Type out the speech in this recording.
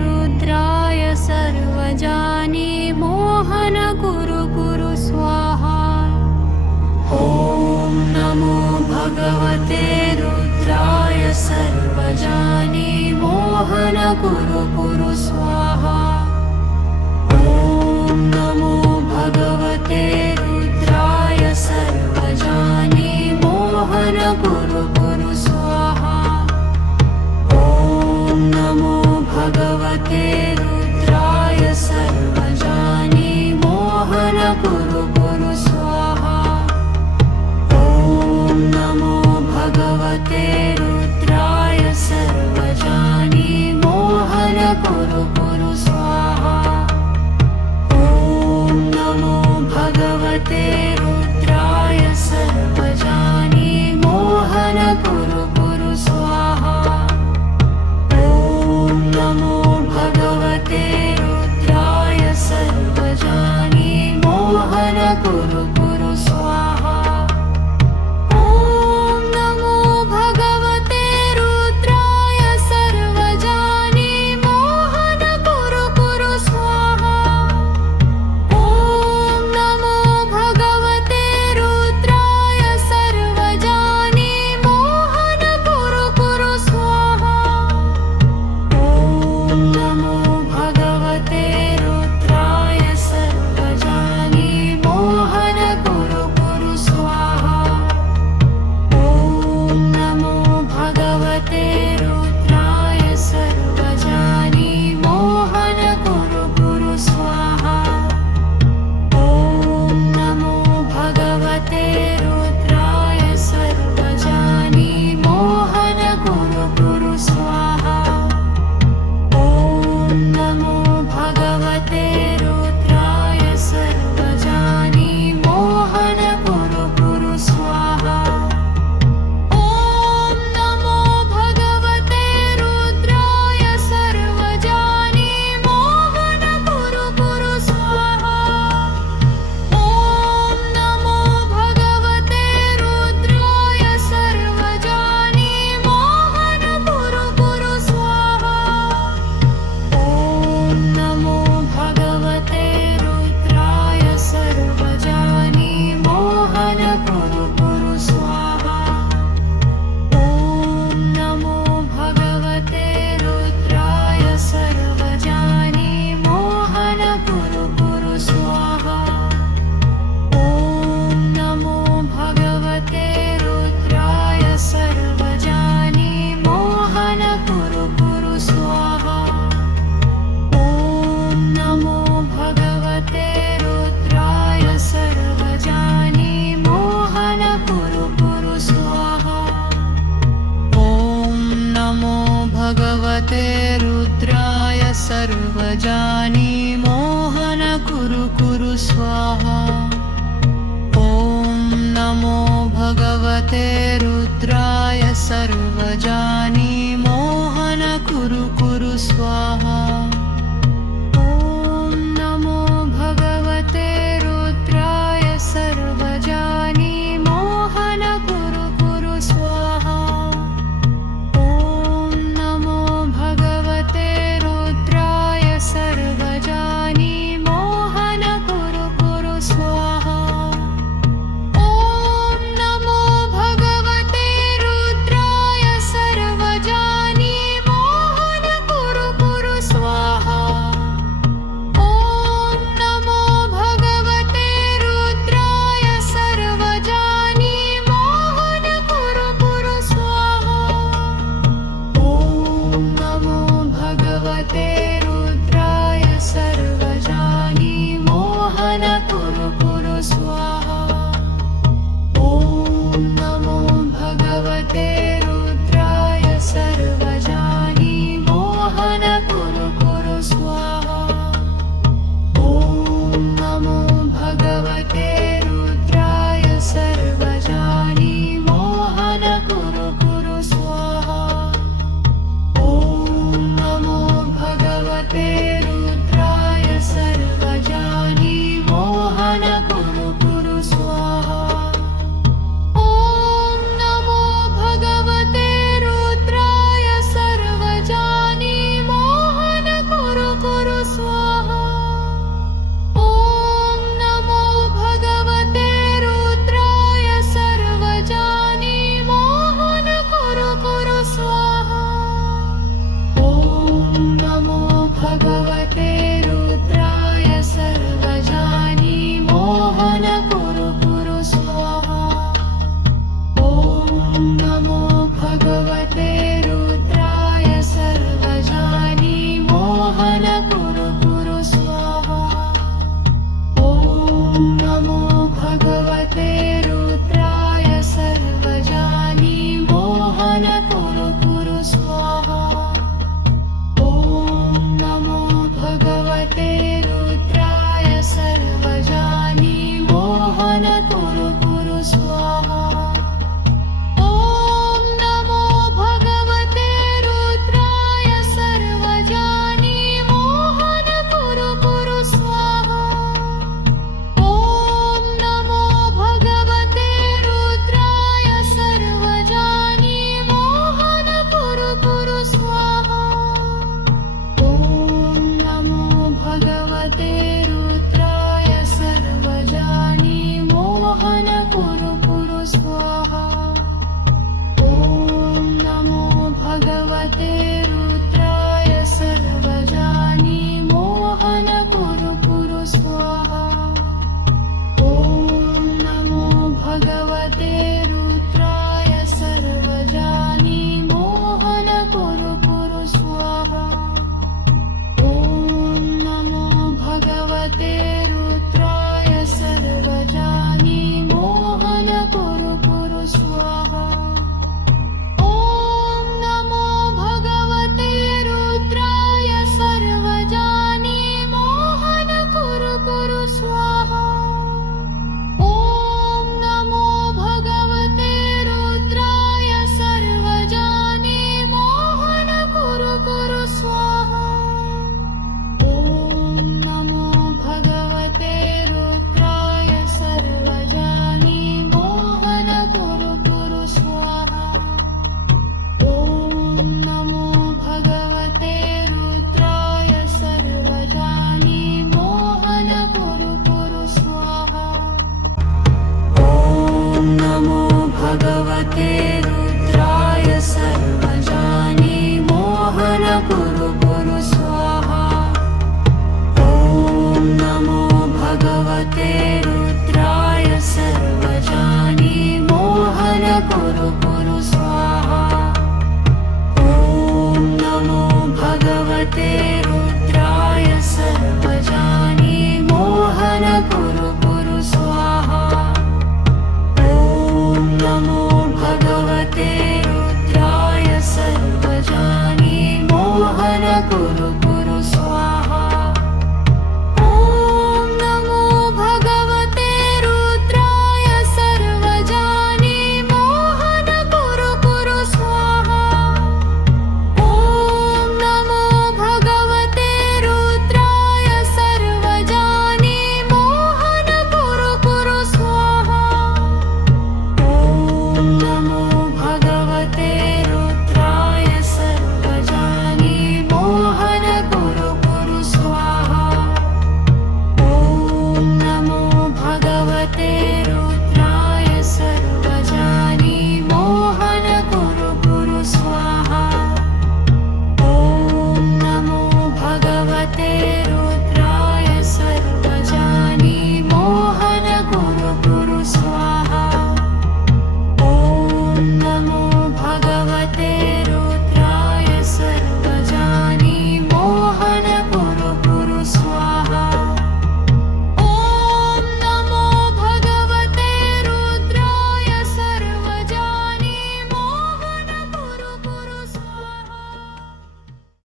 रुद्राय सर्वजानि मोहन कुरु कुरु स्वाहा। ॐ नमो भगवते रुद्राय सर्वजानि मोहन कुरु कुरु स्वाहा। ॐ नमो भगवते रुद्राय सर्वजानि मोहन कुरु कुरु स्वाहा। ॐ नमो भगवते रुद्राय सर्वजानि मोहन कुरु कुरु स्वाहा। ॐ नमो भगवते रुद्राय सर्वजानि मोहन कुरु कुरु स्वाहा। ॐ नमो भगवते रुद्राय सर्वजानि मोहन कुरु कुरु स्वाहा। ॐ नमो भगवते रुद्राय सर्वजानि मोहन कुरु कुरु स्वाहा। ॐ नमो भगवते रुद्राय सर्वजानि मोहन कुरु कुरु स्वाहा। ॐ नमो भगवते रुद्राय सर्वजानि मोहन कुरु कुरु स्वाहा। ॐ नमो भगवते रुद्राय सर्वजानि मोहन कुरु कुरु स्वाहा। ॐ नमो भगवते रुद्राय सर्वजानि मोहन कुरु कुरु स्वाहा। ॐ नमो भगवते रुद्राय सर्वजानि मोहन कुरु कुरु स्वाहा। ॐ नमो भगवते रुद्राय सर्वजानि मोहन कुरु कुरु स्वाहा। ॐ नमो भगवते रुद्राय सर्वजानि मोहन कुरु कुरु स्वाहा। ॐ नमो भगवते रुद्राय सर्वजानि मोहन कुरु कुरु स्वाहा। ॐ नमो भगवते रुद्राय सर्वजानि मोहन कुरु कुरु स्वाहा। ॐ नमो भगवते रुद्राय सर्वजानि मोहन कुरु कुरु स्वाहा। ॐ नमो भगवते रुद्राय सर्वजानि मोहन कुरु कुरु स्वाहा। ॐ नमो भगवते रुद्राय सर्वजानि मोहन कुरु कुरु स्वाहा। ॐ नमो भगवते रुद्राय सर्वजानि मोहन कुरु कुरु स्वाहा। ॐ नमो भगवते रुद्राय सर्वजानि मोहन कुरु कुरु स्वाहा। ॐ नमो भगवते रुद्राय सर्वजानि मोहन कुरु कुरु स्वाहा। ॐ नमो भगवते रुद्राय सर्वजानि मोहन कुरु कुरु स्वाहा। ॐ नमो भगवते रुद्राय सर्वजानि मोहन कुरु कुरु स्वाहा। मोहन कुरु कुरु स्वाहा। ॐ नमो भगवते रुद्राय सर्वजानि मोहन कुरु कुरु स्वाहा। ॐ नमो भगवते रुद्राय सर्वजानि मोहन कुरु कुरु स्वाहा। ॐ नमो भगवते रुद्राय सर्वजानि मोहन कुरु कुरु स्वाहा। ॐ नमो भगवते रुद्राय सर्वजानि मोहन कुरु कुरु स्वाहा। ॐ नमो भगवते रुद्राय सर्वजानि मोहन कुरु कुरु स्वाहा। ॐ नमो भगवते रुद्राय सर्वजानि मोहन कुरु कुरु स्वाहा। ॐ नमो भगवते रुद्राय सर्वजानि मोहन कुरु कुरु स्वाहा। ॐ नमो भगवते रुद्राय सर्वजानि मोहन कुरु कुरु स्वाहा। ॐ नमो भगवते रुद्राय सर्वजानि मोहन कुरु कुरु स्वाहा। ॐ नमो भगवते रुद्राय सर्वजानि मोहन कुरु कुरु स्वाहा। ॐ नमो भगवते रुद्राय सर्वजानि मोहन कुरु कुरु स्वाहा। ॐ नमो भगवते रुद्राय सर्वजानि मोहन कुरु कुरु स्वाहा। ॐ नमो भगवते रुद्राय सर्वजानि मोहन कुरु कुरु स्वाहा। ॐ नमो भगवते रुद्राय सर्वजानि मोहन कुरु कुरु स्वाहा। ॐ नमो भगवते रुद्राय सर्वजानि मोहन कुरु कुरु स्वाहा। ॐ नमो भगवते रुद्राय सर्वजानि मोहन कुरु कुरु